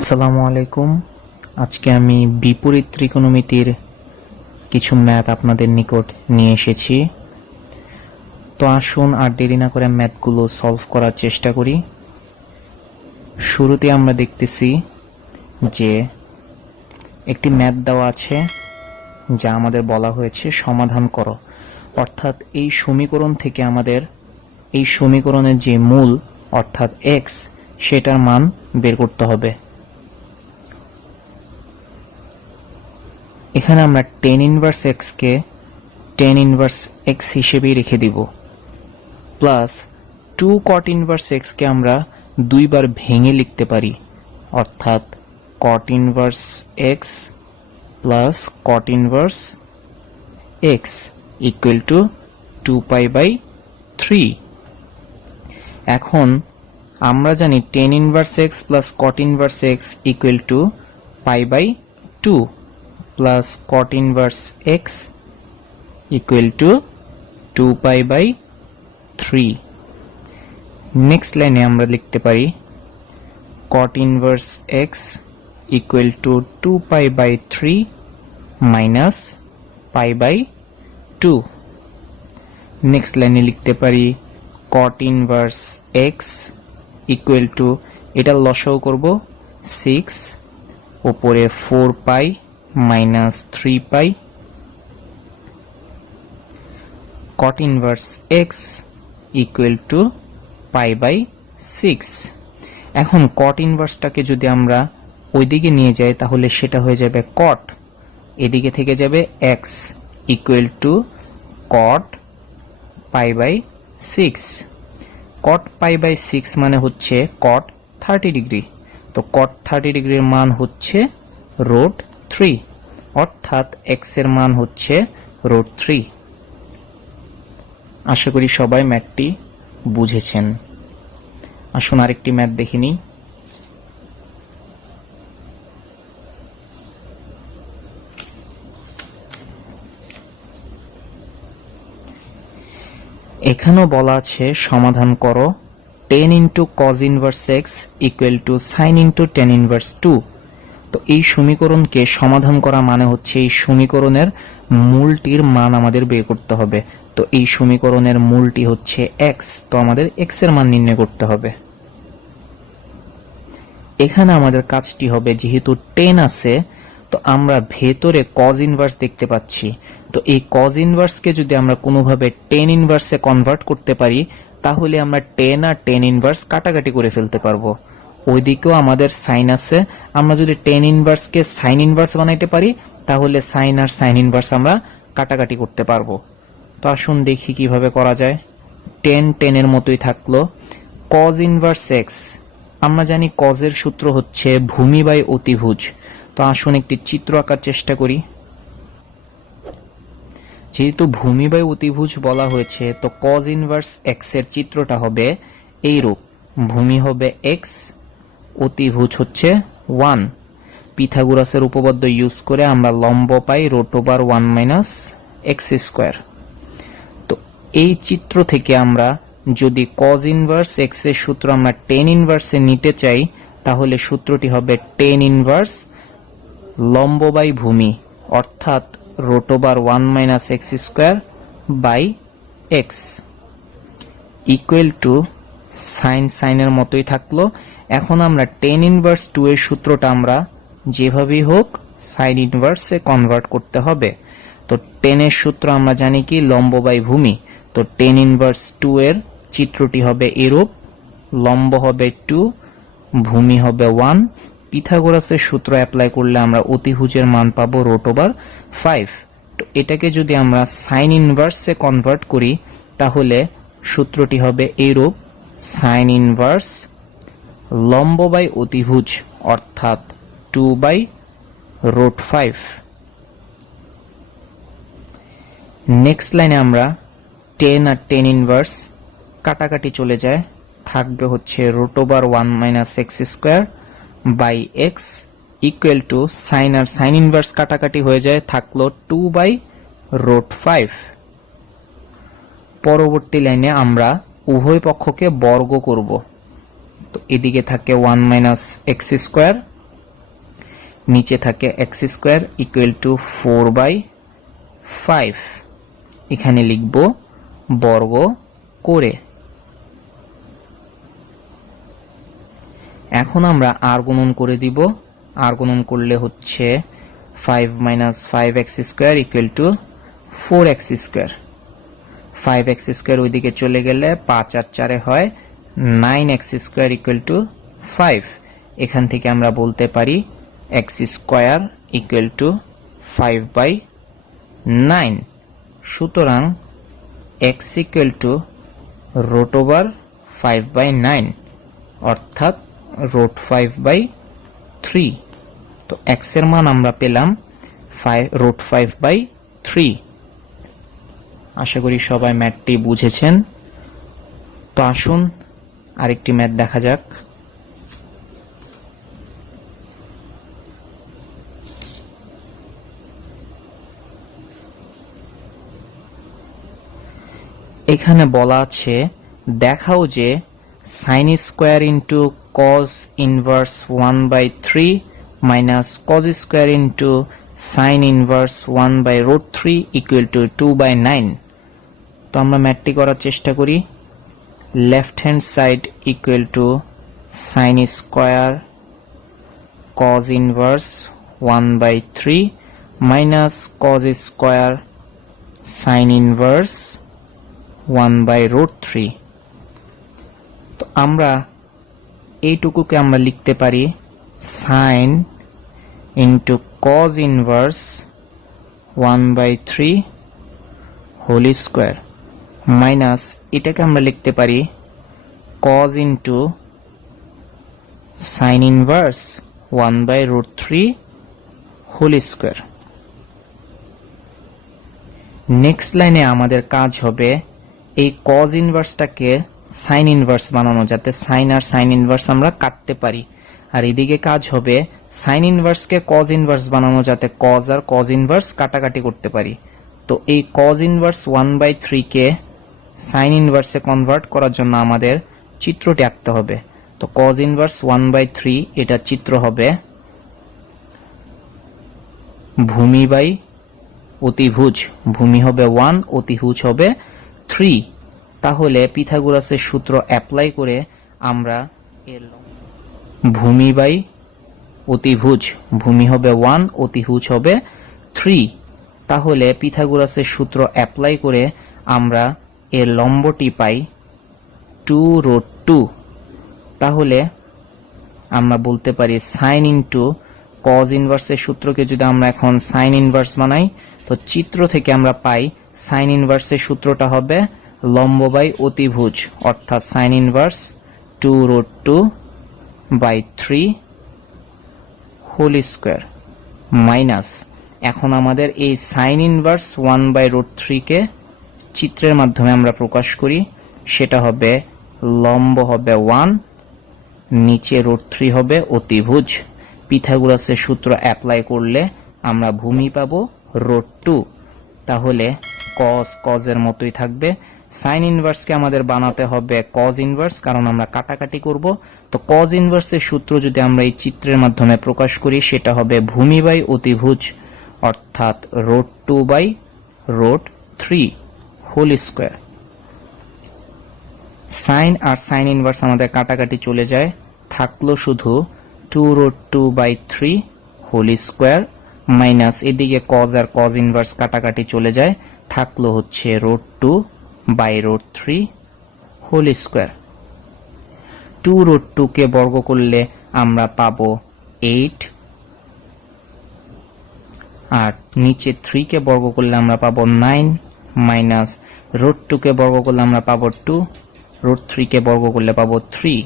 আসসালামু আলাইকুম। আজকে আমি বিপরীত ত্রিকোণমিতির কিছু ম্যাথ আপনাদের নিকট নিয়ে এসেছি। তো আসুন আর দেরি না করে ম্যাথগুলো সলভ করার চেষ্টা করি। শুরুতে আমরা দেখতেছি যে একটি ম্যাথ দেওয়া আছে যা আমাদের বলা হয়েছে সমাধান করো, অর্থাৎ এই সমীকরণ থেকে আমাদের এই সমীকরণের যে মূল অর্থাৎ এক্স সেটার মান বের করতে হবে। এখানে আমরা tan ইনভার্স x কে tan ইনভার্স x হিসেবেই রেখে দিব, প্লাস 2 cot ইনভার্স x কে আমরা দুইবার ভেঙে লিখতে পারি, অর্থাৎ cot inverse x plus cot inverse x equal to 2π/3। এখন আমরা জানি tan inverse x plus cot inverse x equal to π/2 plus cot inverse x equal to 2π/3। Next লাইনে আমরা লিখতে পারি cot inverse x equal to 2π/3 minus π/2। নেক্সট লাইনে লিখতে পারি cot inverse x equal to, এটা লসাগু করব 6 উপরে 4π minus 3π। cot inverse x equal to π/6। এখন cot ইনভার্সটাকে যদি আমরা ওইদিকে নিয়ে যাই তাহলে সেটা হয়ে যাবে cot, এদিকে থেকে যাবে x equal two cot π/6। cot π/6 মানে হচ্ছে cot 30 ডিগ্রি, তো cot 30 ডিগ্রির মান হচ্ছে √3, অর্থাৎ x এর মান হচ্ছে √3। আশা করি সবাই ম্যাথটি বুঝেছেন। আসুন আরেকটি ম্যাথ দেখে নিই। এখানেও বলা আছে সমাধান করো tan into cos inverse x equal two sin into tan inverse 2। তো এই সমীকরণকে সমাধান করা মানে হচ্ছে এই সমীকরণের মূলটির মান আমাদের বের করতে হবে। তো এই সমীকরণের মূলটি হচ্ছে x, তো আমাদের x এর মান নির্ণয় করতে হবে। এখানে আমাদের কাজটি হবে, যেহেতু tan আছে তো আমরা ভেতরে cos ইনভার্স দেখতে পাচ্ছি, তো এই cos ইনভার্সকে যদি আমরা কোনোভাবে tan ইনভার্সে কনভার্ট করতে পারি তাহলে আমরা tan আর tan ইনভার্স কাটাকাটি করে ফেলতে পারবো। ওইদিকেও আমাদের সাইন আছে, আমরা যদি tan ইনভার্সকে সাইন ইনভার্স বানাইতে পারি তাহলে সাইন আর সাইন ইনভার্স আমরা কাটাকাটি করতে পারবো। তো আসুন দেখি কিভাবে করা যায়। tan এর মতোই থাকলো। cos ইনভার্স x, আমরা জানি cos এর সূত্র হচ্ছে ভূমি বাই অতিভুজ। তো আসুন একটি চিত্র আঁকার চেষ্টা করি। যেহেতু ভূমি বাই অতিভুজ বলা হয়েছে তো cos ইনভার্স x এর চিত্রটা হবে এই রূপ। ভূমি হবে x, অতিভুজ হচ্ছে 1। পিথাগোরাসের উপপাদ্য ইউজ করে আমরা লম্ব পাই √1 - x²। তো এই চিত্র থেকে আমরা যদি cos ইনভার্স x এর সূত্র আমরা tan ইনভার্সে নিতে চাই তাহলে সূত্রটি হবে tan ইনভার্স লম্ব বাই ভূমি, অর্থাৎ √1 - x² x ইকুয়াল টু সাইনের মতোই থাকলো। এখন আমরা tan ইনভার্স 2 এর সূত্রটা আমরা যেভাবেই হোক সাইন ইনভার্সে কনভার্ট করতে হবে। তো tan এর সূত্র আমরা জানি কি লম্ব বাই ভূমি, তো tan ইনভার্স 2 এর চিত্রটি হবে এরূপ। লম্ব হবে 2, ভূমি হবে 1। পিথাগোরাসের সূত্র অ্যাপ্লাই করলে আমরা অতিভুজের মান পাবো √5। তো এটাকে যদি আমরা সাইন ইনভার্সে কনভার্ট করি তাহলে সূত্রটি হবে এইরূপ, সাইন ইনভার্স লম্ব বাই অতিভুজ অর্থাৎ 2/√5। নেক্সট লাইনে আমরা tan আর tan ইনভার্স কাটাকাটি চলে যায়, থাকবে হচ্ছে √1 - x² x equal to sine আর সাইন ইনভার্স কাটাকাটি হয়ে যায়, থাকলো 2/√5। পরবর্তী লাইনে আমরা উভয় পক্ষকে বর্গ করব। তো এদিকে থাকে 1 - x² নিচে থাকে x² ইকুয়াল টু 4/5, এখানে লিখব বর্গ করে। এখন আমরা r গুণন করে দিব, r গুণন করলে হচ্ছে 5 - 5x² equal to 4x²। 5x² ওইদিকে চলে গেলে 5 আর 4 হয় 9x² ইকুয়াল টু 5। এখান থেকে আমরা বলতে পারি x² ইকুয়াল টু 5/9। সুতরাং x ইকুয়াল টু √5/9 অর্থাৎ √5/3। তো x এর মান আমরা পেলাম √5/3। আশা করি সবাই ম্যাথটি বুঝেছেন। তো আসুন আরেকটি ম্যাথ দেখা যাক। এখানে বলা আছে দেখাও যে sin² into cos inverse 1/3 minus cos² into sin inverse 1/√3 equal to 2/9। তো আমরা ম্যাথটি করার চেষ্টা করি। Left hand side equal to sin² cos inverse 1/3 minus cos² sin inverse 1/√3। তো আমরা এইটুকুকে আমরা লিখতে পারি sin into cos inverse 1/3 whole square minus এটাকে আমরা লিখতে পারি cos into sin inverse 1/√3 whole square. Next লাইনে আমাদের কাজ হবে এই cos ইনভার্সটাকে sin ইনভার্স বানানো, যাতে sin আর sin ইনভার্স আমরা কাটতে পারি। আর এদিকে কাজ হবে sin ইনভার্সকে cos ইনভার্স বানানো, যাতে cos আর cos ইনভার্স কাটাকাটি করতে পারি। তো এই cos ইনভার্স 1/3 কে sin ইনভার্সে কনভার্ট করার জন্য আমাদের চিত্রটি আঁকতে হবে। তো cos ইনভার্স 1/3 এটা চিত্র হবে ভূমি বাই অতিভুজ। ভূমি হবে 1, অতিভুজ হবে 3। তাহলে পিথাগোরাসের সূত্র অ্যাপ্লাই করে আমরা এর ভূমি বাই অতিভুজ, ভূমি হবে 1, অতিভুজ হবে 3। তাহলে পিথাগোরাসের সূত্র অ্যাপ্লাই করে আমরা এর লম্বটি পাই 2√2। তাহলে আমরা বলতে পারি sin ইন্টু cos ইনভার্সের সূত্রকে যদি আমরা এখন sin ইনভার্স বানাই, তো চিত্র থেকে আমরা পাই sin ইনভার্সের সূত্রটা হবে লম্ব বাই অতিভুজ, অর্থাৎ sin inverse 2√2/3 whole square minus এখন আমাদের এই sin ইনভার্স 1/√3 কে চিত্রের মাধ্যমে আমরা প্রকাশ করি। সেটা হবে লম্ব হবে 1, নিচে √3 হবে অতিভুজ। পিথাগোরাসের সূত্র অ্যাপ্লাই করলে আমরা ভূমি পাবো √2। তাহলে cos এর মতোই থাকবে। sin ইনভার্সকে আমাদের বানাতে হবে cos ইনভার্স, কারণ আমরা কাটাকাটি করব। তো cos ইনভার্সের সূত্র যদি আমরা এই চিত্রের মাধ্যমে প্রকাশ করি, সেটা হবে ভূমি বাই অতিভুজ, অর্থাৎ √2/√3 হোল স্কোয়ার। sin আর sin ইনভার্স আমাদের কাটাকাটি চলে যায়, থাকলো শুধু 2√2/3 হোল স্কোয়ার মাইনাস এদিকে cos আর cos ইনভার্স কাটাকাটি চলে যায়, থাকলো হচ্ছে √2/√3 হোল স্কোয়ার। 2√2 কে বর্গ করলে আমরা পাবো 8, আর নিচে 3 কে বর্গ করলে আমরা পাবো 9, মাইনাস √2 কে বর্গ করলে আমরা পাবো 2, √3 কে বর্গ করলে পাবো 3।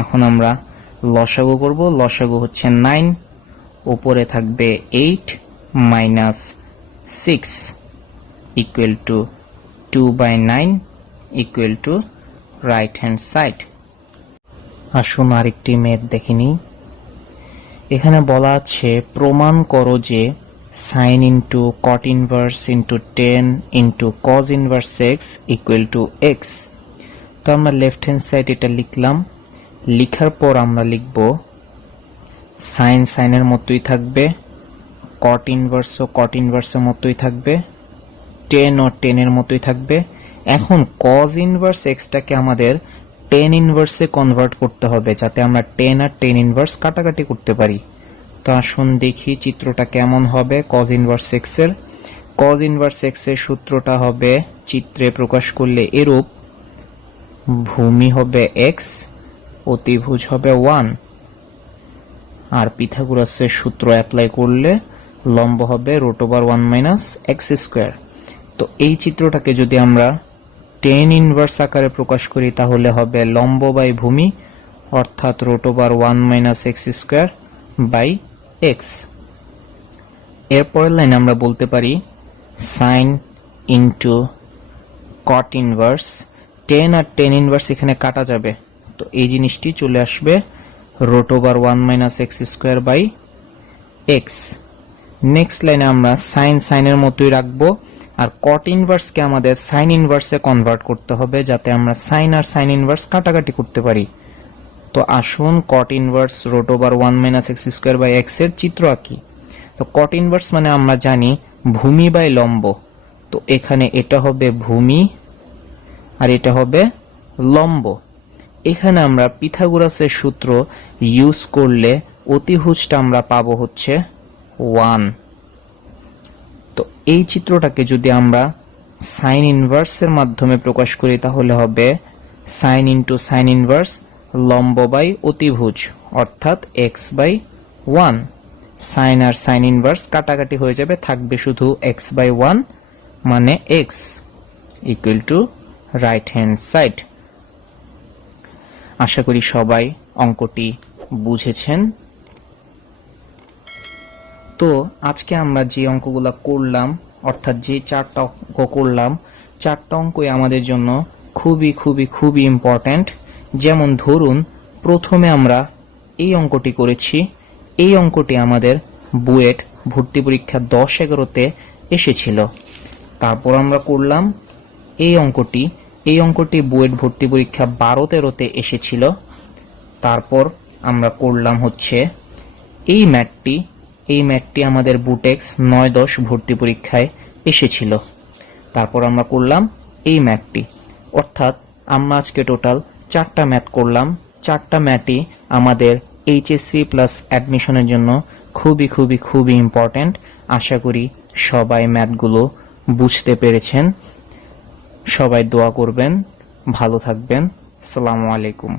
এখন আমরা লসাগু করব। লসাগু হচ্ছে 9, উপরে থাকবে 8 minus 6 equal to 2/9 equal to right hand side. আসুন আরেকটি ম্যাথ দেখে নিই। এখানে বলা আছে প্রমাণ করো যে sin into cot inverse into tan into cos inverse x equal two x। তো আমরা লেফট হ্যান্ড সাইড এটা লিখলাম। লিখার পর আমরা লিখব সাইন সাইনের মতোই থাকবে, কট ইনভার্সও কট ইনভার্সের মতোই থাকবে, টেন ও টেনের মতোই থাকবে। এখন কজ ইনভার্স এক্সটাকে আমাদের টেন ইনভার্সে কনভার্ট করতে হবে, যাতে আমরা টেন আর টেন ইনভার্স কাটাকাটি করতে পারি। তো আসুন দেখি চিত্রটা কেমন হবে কজ ইনভার্স এক্স এর। কজ ইনভার্স এক্স এর সূত্রটা হবে চিত্রে প্রকাশ করলে এরূপ: ভূমি হবে এক্স, অতিভুজ হবে 1, আর পিথাগোরাসের সূত্র অ্যাপ্লাই করলে লম্ব হবে √1 - x²। তো এই চিত্রটাকে যদি আমরা টেন ইনভার্স আকারে প্রকাশ করি তাহলে হবে লম্ব বাই ভূমি, অর্থাৎ √1 - x²/x। এরপরের লাইনে আমরা বলতে পারি sine into cot inverse. Tan আর টেন ইনভার্স এখানে কাটা যাবে, তো এই জিনিসটি চলে আসবে √1 - x²/x। নেক্সট লাইনে আমরা সাইন সাইনের মতোই রাখবো, আর কট ইনভার্সকে আমাদের সাইন ইনভার্সে কনভার্ট করতে হবে, যাতে আমরা সাইন আর সাইন ইনভার্স কাটাকাটি করতে পারি। তো আসুন কট ইনভার্স √1 - x² এর চিত্র আঁকি। তো কট ইনভার্স মানে আমরা জানি ভূমি বাই লম্ব, তো এখানে এটা হবে ভূমি আর এটা হবে লম্ব। এখানে আমরা পিথাগোরাসের সূত্র ইউজ করলে অতিভুজটা আমরা পাবো হচ্ছে 1। তো এই চিত্রটাকে যদি আমরা সাইন ইনভার্সের মাধ্যমে প্রকাশ করি তাহলে হবে সাইন ইন্টু সাইন ইনভার্স লম্ব বাই অতিভুজ, অর্থাৎ x/1। সাইন আর সাইন ইনভার্স কাটাকাটি হয়ে যাবে, থাকবে শুধু x/1 মানে x equal to right hand side. আশা করি সবাই অঙ্কটি বুঝেছেন। তো আজকে আমরা যে অঙ্কগুলো করলাম, অর্থাৎ যে 4টা অঙ্ক করলাম, 4টা অঙ্কই আমাদের জন্য খুবই খুবই খুবই ইম্পর্ট্যান্ট। যেমন ধরুন প্রথমে আমরা এই অঙ্কটি করেছি, এই অঙ্কটি আমাদের বুয়েট ভর্তি পরীক্ষা 10-11-তে এসেছিল। তারপর আমরা করলাম এই অঙ্কটি বুয়েট ভর্তি পরীক্ষা 12-13-তে এসেছিল। তারপর আমরা করলাম হচ্ছে এই ম্যাথটি আমাদের বুটেক্স 9-10 ভর্তি পরীক্ষায় এসেছিল। তারপর আমরা করলাম এই ম্যাথটি, অর্থাৎ আমরা আজকে টোটাল 4টা ম্যাথ করলাম। 4টা ম্যাথই আমাদের এইচএসসি প্লাস অ্যাডমিশনের জন্য খুবই খুবই খুবই ইম্পর্ট্যান্ট। আশা করি সবাই ম্যাথগুলো বুঝতে পেরেছেন। সবাই দোয়া করবেন, ভালো থাকবেন। আসসালামু আলাইকুম।